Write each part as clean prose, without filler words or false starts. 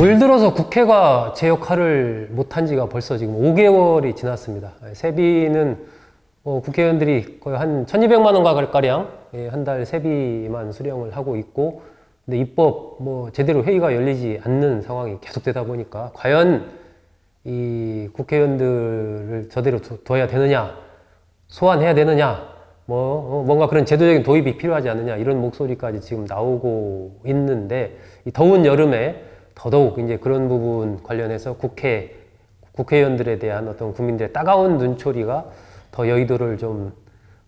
올 들어서 국회가 제 역할을 못한 지가 벌써 지금 5개월이 지났습니다. 세비는 국회의원들이 거의 한 1200만 원 가까량 한 달 세비만 수령을 하고 있고, 근데 입법 제대로 회의가 열리지 않는 상황이 계속되다 보니까 과연 이 국회의원들을 저대로 둬야 되느냐, 소환해야 되느냐, 뭔가 그런 제도적인 도입이 필요하지 않느냐, 이런 목소리까지 지금 나오고 있는데, 이 더운 여름에 더더욱 이제 그런 부분 관련해서 국회의원들에 대한 어떤 국민들의 따가운 눈초리가 더 여의도를 좀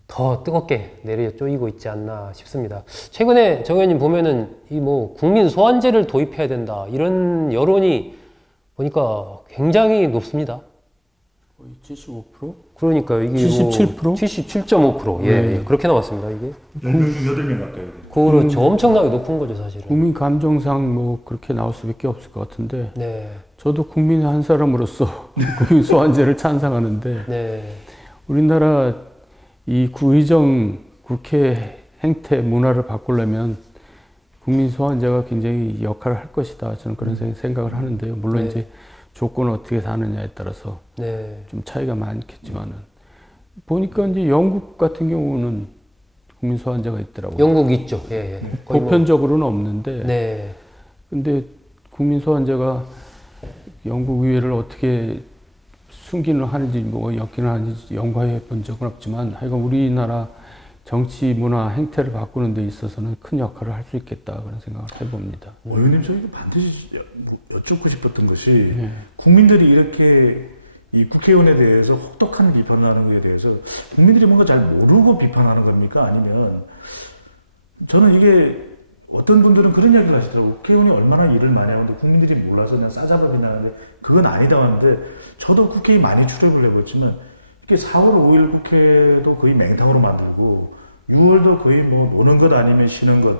더 뜨겁게 내려 쪼이고 있지 않나 싶습니다. 최근에 정 의원님 보면은 이 국민 소환제를 도입해야 된다, 이런 여론이 보니까 굉장히 높습니다. 거의 75%? 그러니까요. 이게 77%? 77.5%. 예, 그렇게 나왔습니다, 이게. 8명 가까이. 그렇죠. 엄청나게 높은 거죠, 사실은. 국민 감정상 그렇게 나올 수밖에 없을 것 같은데, 네. 저도 국민 한 사람으로서 국민 소환제를 찬성하는데, 네. 우리나라 이 구의정 국회 행태 문화를 바꾸려면 국민 소환제가 굉장히 역할을 할 것이다, 저는 그런 생각을 하는데요. 물론 네. 이제 조건을 어떻게 사느냐에 따라서 네. 좀 차이가 많겠지만은, 보니까 이제 영국 같은 경우는 국민 소환제가 있더라고요. 영국 있죠. 예, 예. 보편적으로는 없는데, 네. 근데 국민 소환제가 영국 의회를 어떻게 숨기는 하는지 엮기는 하는지 연구해 본 적은 없지만, 하여간 우리나라 정치 문화 행태를 바꾸는 데 있어서는 큰 역할을 할 수 있겠다, 그런 생각을 해봅니다. 의원님, 저희가 반드시 여쭙고 싶었던 것이, 국민들이 이렇게 이 국회의원에 대해서 혹독한 비판을 하는 것에 대해서 국민들이 뭔가 잘 모르고 비판하는 겁니까? 아니면, 저는 이게 어떤 분들은 그런 이야기를 하시더라고요. 국회의원이 얼마나 일을 많이 하는데 국민들이 몰라서 그냥 싸잡아 비나는데, 그건 아니다 하는데, 저도 국회에 많이 출입을 해봤지만, 이게 4월 5일 국회도 거의 맹탕으로 만들고, 6월도 거의 노는 것 아니면 쉬는 것.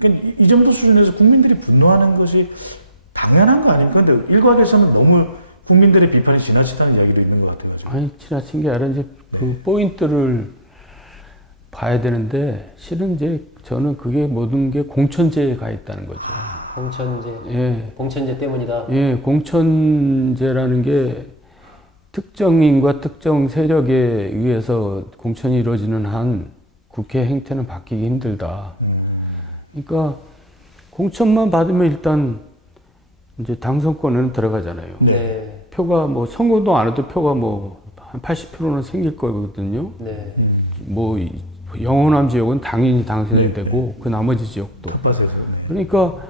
그러니까 이 정도 수준에서 국민들이 분노하는 것이 당연한 거 아닙니까? 근데 일각에서는 너무 국민들의 비판이 지나치다는 이야기도 있는 것 같아요. 아니, 지나친 게 아니라 이제 그 포인트를 봐야 되는데, 실은 이제 저는 그게 모든 게 공천제에 가 있다는 거죠. 공천제. 예. 공천제 때문이다. 예, 공천제라는 게 특정인과 특정 세력에 의해서 공천이 이루어지는 한 국회 행태는 바뀌기 힘들다. 그러니까 공천만 받으면 일단 이제 당선권에는 들어가잖아요. 네. 표가 선거도 안 해도 표가 한 80%는 생길 거거든요. 네. 영호남 지역은 당연히 당선이 되고, 그 나머지 지역도. 그러니까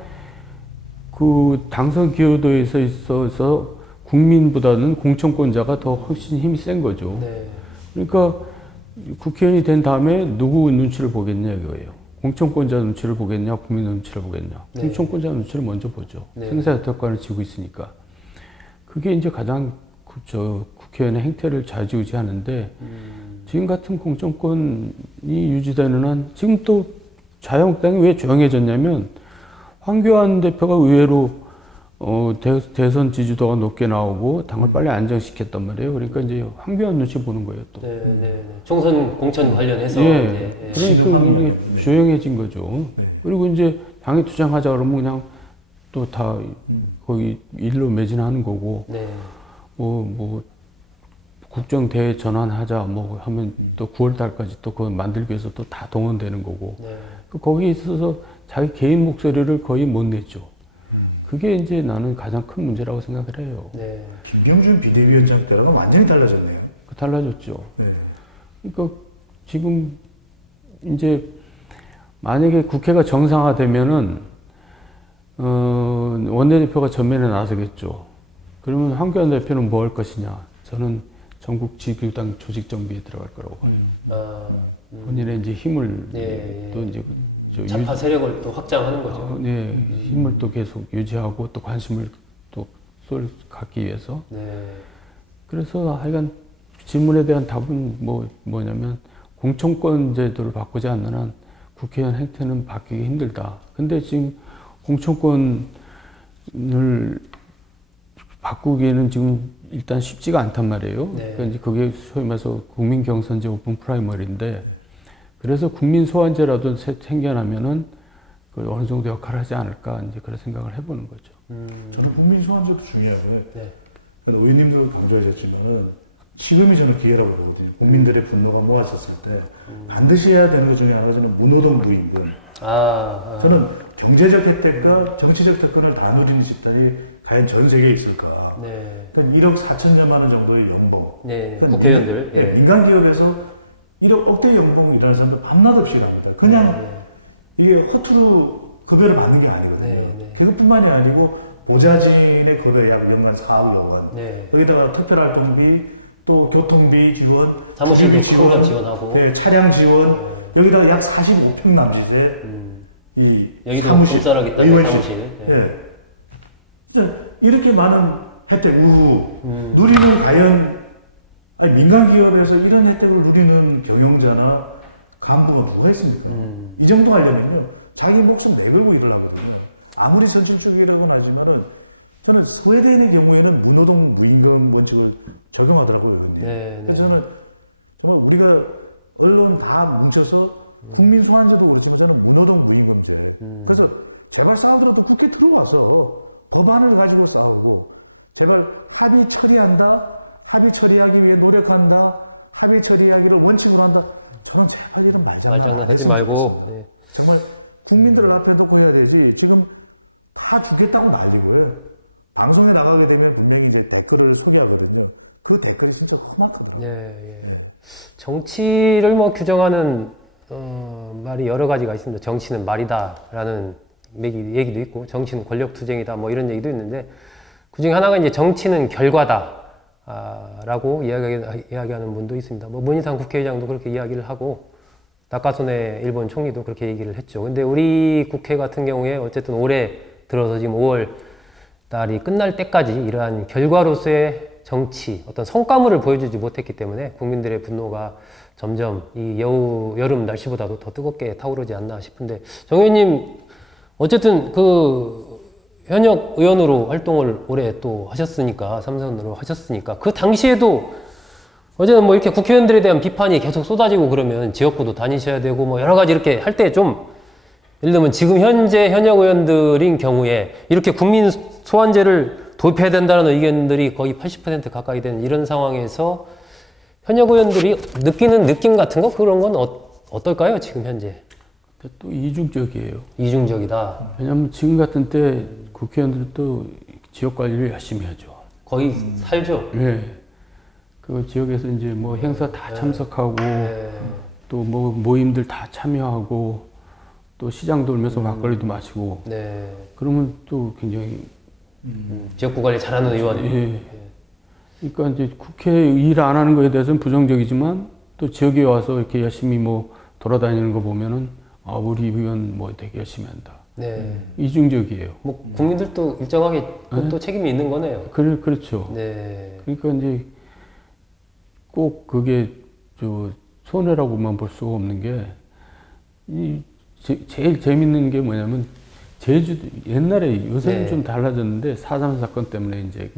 그 당선 기여도에 있어서 국민보다는 공천권자가 더 훨씬 힘이 센 거죠. 네. 그러니까 국회의원이 된 다음에 누구 눈치를 보겠냐 이거예요. 공천권자 눈치를 보겠냐, 국민 눈치를 보겠냐. 네. 공천권자 눈치를 먼저 보죠. 네. 생사여탈권을 쥐고 있으니까. 그게 이제 가장 국회의원의 행태를 좌지우지하는데, 지금 같은 공천권이 유지되는 한, 지금 또 자유한국당이 왜 조용해졌냐면, 황교안 대표가 의외로 대선 지지도가 높게 나오고 당을 빨리 안정시켰단 말이에요. 그러니까 이제 황교안 눈치 보는 거예요, 또. 네. 총선 공천 관련해서. 예. 그러니까 이게 조용해진 거죠. 그리고 이제 당에 투쟁하자 그러면 그냥 또 다 거기 일로 매진하는 거고, 네. 국정대회 전환하자 하면 또 9월 달까지 또 그거 만들기 위해서 또 다 동원되는 거고, 네. 거기에 있어서 자기 개인 목소리를 거의 못 내죠. 그게 이제 나는 가장 큰 문제라고 생각을 해요. 네. 김경준 비대위원장 때랑은 완전히 달라졌네요. 달라졌죠. 네. 그러니까 지금 이제 만약에 국회가 정상화되면은 원내대표가 전면에 나서겠죠. 그러면 황교안 대표는 뭐 할 것이냐? 저는 전국 지교당 조직 정비에 들어갈 거라고 봐요. 본인의 이제 힘을 또 이제 좌파 세력을 또 확장하는 거죠. 네, 힘을 또 계속 유지하고 또 관심을 또 갖기 위해서. 네. 그래서 하여간 질문에 대한 답은 뭐냐면, 공천권 제도를 바꾸지 않는 한 국회의원 행태는 바뀌기 힘들다. 근데 지금 공천권을 바꾸기에는 지금 일단 쉽지가 않단 말이에요. 네. 그러니까 이제 그게 소위 말해서 국민 경선제 오픈 프라이머리인데, 그래서 국민 소환제라도 생겨나면은 어느 정도 역할을 하지 않을까, 이제 그런 생각을 해보는 거죠. 저는 국민 소환제도 중요하고요. 네. 의원님도 강조하셨지만은 지금이 저는 기회라고 보거든요. 국민들의 분노가 모아졌을 때 반드시 해야 되는 것 중에 하나가 저는 무노동 무임금. 저는 경제적 혜택과 정치적 특권을 다 누리는 집단이 과연 전 세계에 있을까? 네. 그러니까 1억 4천여만 원 정도의 연봉. 네. 그러니까 국회의원들. 네, 민간 기업에서 1억 억대 연봉 일하는 사람들 밤낮 없이 일합니다. 그냥 이게 허투루 급여를 받는 게 아니거든요. 네. 그것뿐만이 아니고 보좌진의 급여 약 연간 4억여 원. 네. 여기다가 특별활동비, 또 교통비 지원, 사무실도 교육비 큰거 지원하고, 네, 차량 지원. 여기다가 약 45평 남짓의 이 여기도 사무실, 공짜라기 때문에 의원실. 사무실. 네. 진짜 이렇게 많은 혜택 우후 누리는 과연 아니, 민간 기업에서 이런 혜택을 누리는 경영자나 간부가 누가 있습니까? 이 정도 하려면요 자기 목숨 내걸고 일을 하거든요. 아무리 선진국이라고는 하지만은 저는 스웨덴의 경우에는 무노동 무임금 원칙을 적용하더라고요. 네. 그래서 저는 정말 우리가 언론 다 뭉쳐서 국민 소환제도 그렇지만 저는 무노동 무임금제. 그래서 제발 싸우더라도 국회 들어와서 법안을 가지고 싸우고 제발 합의 처리한다. 합의 처리하기 위해 노력한다. 합의 처리하기를 원칙으로 한다. 저는 제발 이런 말장난 하지 말고. 네. 정말 국민들을 앞에 놓고 해야 되지. 지금 다 죽겠다고 난리고요. 방송에 나가게 되면 분명히 이제 댓글을 소개하거든요. 그 댓글이 진짜 험악합니다. 예. 정치를 뭐 규정하는 말이 여러 가지가 있습니다. 정치는 말이다라는 얘기도 있고, 정치는 권력투쟁이다 뭐 이런 얘기도 있는데, 그 중에 하나가 이제 정치는 결과다. 라고 이야기하는 분도 있습니다. 뭐 문희상 국회의장도 그렇게 이야기를 하고 나카소네 일본 총리도 그렇게 얘기를 했죠. 근데 우리 국회 같은 경우에 어쨌든 올해 들어서 지금 5월 달이 끝날 때까지 이러한 결과로서의 정치, 어떤 성과물을 보여주지 못했기 때문에 국민들의 분노가 점점 이 여름 날씨보다도 더 뜨겁게 타오르지 않나 싶은데, 정 의원님 어쨌든 현역 의원으로 활동을 올해 또 하셨으니까, 삼선으로 하셨으니까, 그 당시에도 어제는 뭐 이렇게 국회의원들에 대한 비판이 계속 쏟아지고 그러면 지역구도 다니셔야 되고 뭐 여러 가지 이렇게 할 때 좀, 예를 들면 지금 현재 현역 의원들인 경우에 이렇게 국민 소환제를 도입해야 된다는 의견들이 거의 80% 가까이 되는 이런 상황에서 현역 의원들이 느끼는 느낌 같은 거, 그런 건 어떨까요, 지금 현재? 또 이중적이에요. 이중적이다. 왜냐하면 지금 같은 때 국회의원들도 지역 관리를 열심히 하죠. 거의 살죠. 네. 그 지역에서 이제 뭐 행사 다 참석하고, 또 뭐 모임들 다 참여하고, 또 시장 돌면서 막걸리도 마시고. 네. 그러면 또 굉장히 지역구 관리 잘하는 의원. 예. 그러니까 이제 국회 일 안 하는 거에 대해서는 부정적이지만, 또 지역에 와서 이렇게 열심히 뭐 돌아다니는 거 보면은 우리 의원 뭐 되게 열심히 한다. 네. 이중적이에요. 뭐 국민들도 일정하게 또 책임이 있는 거네요. 그렇죠. 네. 그러니까 이제 꼭 그게 손해라고만 볼 수가 없는 게, 제일 재밌는 게 뭐냐면, 제주도 옛날에, 요새는 좀 달라졌는데 4.3 사건 때문에 이제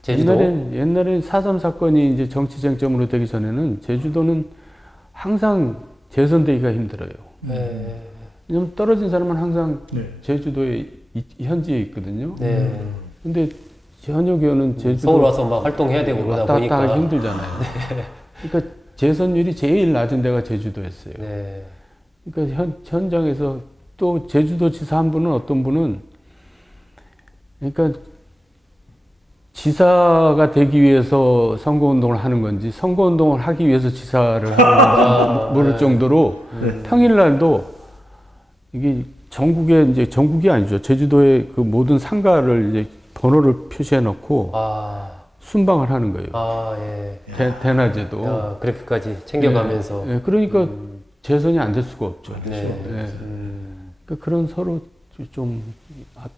제주도 옛날에 4.3 사건이 이제 정치 쟁점으로 되기 전에는 제주도는 항상 재선되기가 힘들어요. 왜냐면 떨어진 사람은 항상 제주도에 현지에 있거든요. 근데 현역 의원은 제주도 서울 와서 막 활동해야 되고 그러다 왔다 보니까 갔다 하기 힘들잖아요. 그러니까 재선율이 제일 낮은 데가 제주도였어요. 그러니까 현장에서 또 제주도지사 한 분은, 어떤 분은, 그러니까 지사가 되기 위해서 선거운동을 하는 건지 선거운동을 하기 위해서 지사를 하는 건지 모를 정도로 평일날도 이게 전국이 아니죠. 제주도의 그 모든 상가를 이제 번호를 표시해 놓고 순방을 하는 거예요. 대낮에도. 그렇게까지 챙겨가면서. 그러니까 재선이 안 될 수가 없죠. 그러니까 그런 서로 좀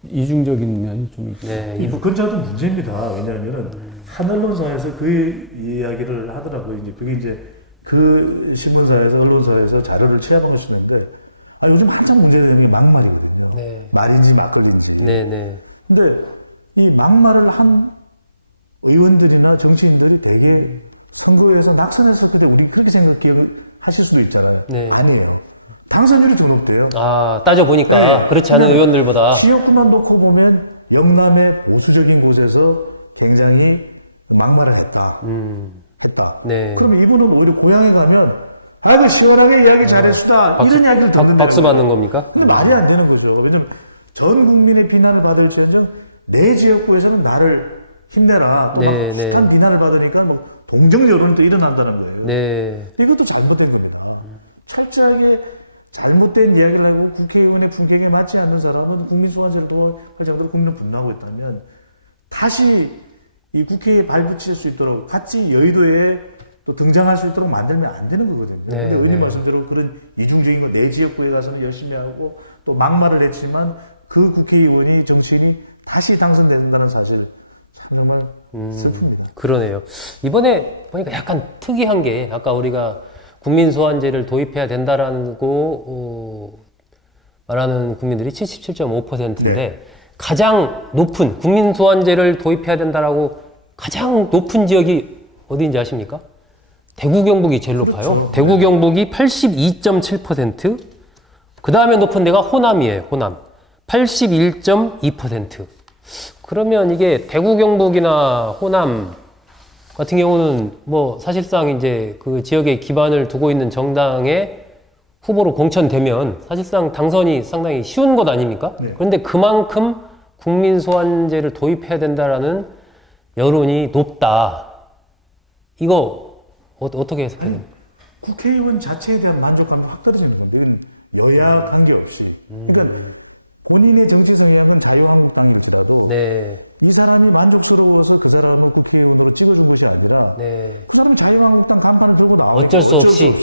이중적인 면이 좀 있죠. 이 유권자도 문제입니다. 왜냐하면 한 언론사에서 그 이야기를 하더라고요. 이제 그게 이제 그 신문사에서, 언론사에서 자료를 취합한 것이었는데, 요즘 한참 문제되는 게 막말이거든요. 말인지 막걸리인지. 근데 이 막말을 한 의원들이나 정치인들이 되게 선거에서 낙선했을 때 우리 그렇게 생각하실 수도 있잖아요. 아니에요. 당선율이 더 높대요. 따져보니까 그렇지 않은 의원들보다. 지역구만 놓고 보면 영남의 보수적인 곳에서 굉장히 막말을 했다. 했다. 네. 그러면 이분은 오히려 고향에 가면 아이고 시원하게 이야기 잘했다. 이런 이야기를 듣는다. 박수 받는 겁니까? 근데 말이 안 되는 거죠. 왜냐면 전 국민의 비난을 받을 때는 내 지역구에서는 나를 힘내라. 또 네, 막 네. 한 비난을 받으니까 뭐 동정 여론이 또 일어난다는 거예요. 네. 이것도 잘못된 겁니다. 철저하게 잘못된 이야기를 하고 국회의원의 품격에 맞지 않는 사람은 국민 소환제를 도입할 정도로 국민을 분노하고 있다면 다시 이 국회에 발붙일 수 있도록 같이 여의도에 또 등장할 수 있도록 만들면 안 되는 거거든요. 네, 근데 의원님 네. 말씀대로 그런 이중적인 거 내 지역구에 가서는 열심히 하고 또 막말을 했지만 그 국회의원이 정치인이 다시 당선된다는 사실 참 정말 슬픕니다. 그러네요. 이번에 보니까 약간 특이한 게 아까 우리가 국민소환제를 도입해야 된다라고 말하는 국민들이 77.5%인데 네. 가장 높은 국민소환제를 도입해야 된다라고 가장 높은 지역이 어디인지 아십니까? 대구 경북이 제일 높아요. 그렇죠. 대구 경북이 82.7%, 그 다음에 높은 데가 호남이에요. 호남 81.2%. 그러면 이게 대구 경북이나 호남 같은 경우는 뭐 사실상 이제 그 지역에 기반을 두고 있는 정당의 후보로 공천되면 사실상 당선이 상당히 쉬운 것 아닙니까? 네. 그런데 그만큼 국민소환제를 도입해야 된다라는 여론이 높다. 이거 어떻게 해석해야 됩니까? 국회의원 자체에 대한 만족감이 확 떨어지는 거죠. 이건 여야 관계없이. 그러니까 본인의 정치 성향은 자유한국당일지라도 네, 이 사람이 만족스러워서 그 사람을 국회의원으로 찍어준 것이 아니라 네, 그 사람이 자유한국당 간판을 들고 나와 어쩔 수 없이.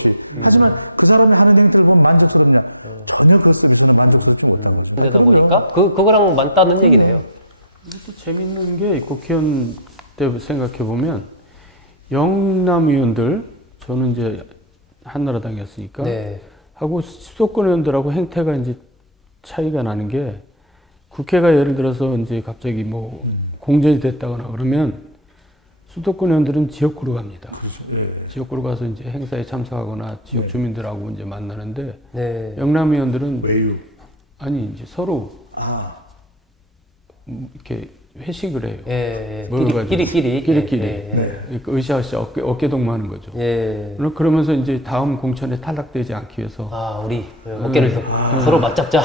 하지만 그 사람이 하는 행태를 보면 만족스럽냐? 전혀 그것으로는 만족스럽지 못합니다. 되다 보니까 그거랑 맞다는 얘기네요. 이것도 재밌는 게 국회의원 때 생각해 보면 영남 의원들, 저는 이제 한나라당이었으니까 네, 하고 수도권 의원들하고 행태가 이제 차이가 나는 게, 국회가 예를 들어서 이제 갑자기 뭐 공전이 됐다거나 그러면 수도권 의원들은 지역구로 갑니다. 그렇죠. 예. 지역구로 가서 이제 행사에 참석하거나 지역 주민들하고 이제 만나는데, 네, 영남 의원들은 외유. 아니 이제 서로 아, 이렇게 회식을 해요. 예, 모여가지고. 끼리끼리. 끼리끼리. 예, 네. 그러니까 으쌰으쌰 어깨 동무하는 거죠. 예. 그러면서 이제 다음 공천에 탈락되지 않기 위해서. 아, 우리 어깨를 서로 맞잡자.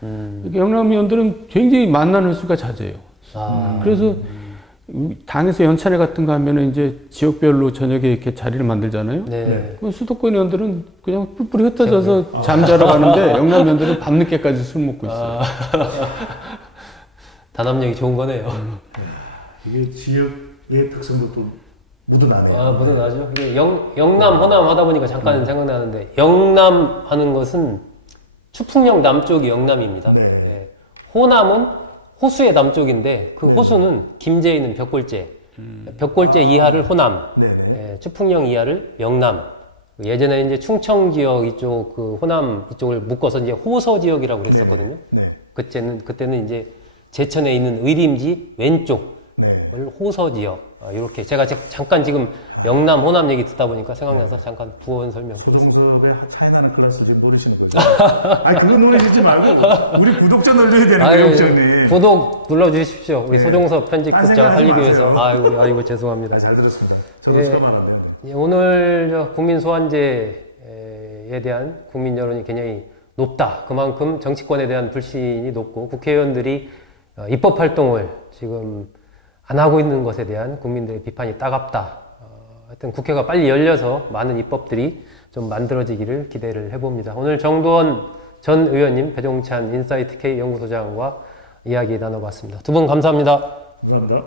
이렇게 영남 의원들은 굉장히 만나는 수가 잦아요. 아, 그래서 당에서 연찬회 같은 거 하면은 이제 지역별로 저녁에 이렇게 자리를 만들잖아요. 네. 그럼 수도권 의원들은 그냥 뿔뿔이 흩어져서 잠자러 가는데 영남 의원들은 밤늦게까지 술 먹고 있어요. 단합력이 좋은 거네요. 이게 지역의 특성도 또 묻어나네요. 아, 묻어나죠. 이게 영남, 호남 하다 보니까 잠깐 생각나는데, 영남 하는 것은 추풍령 남쪽이 영남입니다. 네. 예. 호남은 호수의 남쪽인데, 그 호수는 김제에 있는 벽골제. 벽골제 이하를 호남, 네네. 예, 추풍령 이하를 영남. 예전에 이제 충청 지역 이쪽, 그 호남 이쪽을 묶어서 이제 호서 지역이라고 그랬었거든요. 네. 그때는 이제 제천에 있는 의림지 왼쪽 네. 호서 지역, 이렇게 제가 잠깐 지금 영남 호남 얘기 듣다 보니까 생각나서 잠깐 부원 설명드렸습니다. 소동섭의 차이나는 클래스 지금 노리시는 거죠? 아니 그거 노리시지 말고 우리 구독자 늘려야 되는 거예요, 국장님. 구독 눌러주십시오. 우리 네. 소종섭 편집국장 생각하지 살리기 위해서. 마세요. 아이고 죄송합니다. 잘 들었습니다. 저도 예. 처음 알았네요. 예, 오늘 저 국민 소환제에 대한 국민 여론이 굉장히 높다. 그만큼 정치권에 대한 불신이 높고 국회의원들이 입법 활동을 지금 안 하고 있는 것에 대한 국민들의 비판이 따갑다. 하여튼 국회가 빨리 열려서 많은 입법들이 좀 만들어지기를 기대를 해봅니다. 오늘 정두원 전 의원님, 배종찬 인사이트 K 연구소장과 이야기 나눠봤습니다. 두 분 감사합니다. 감사합니다.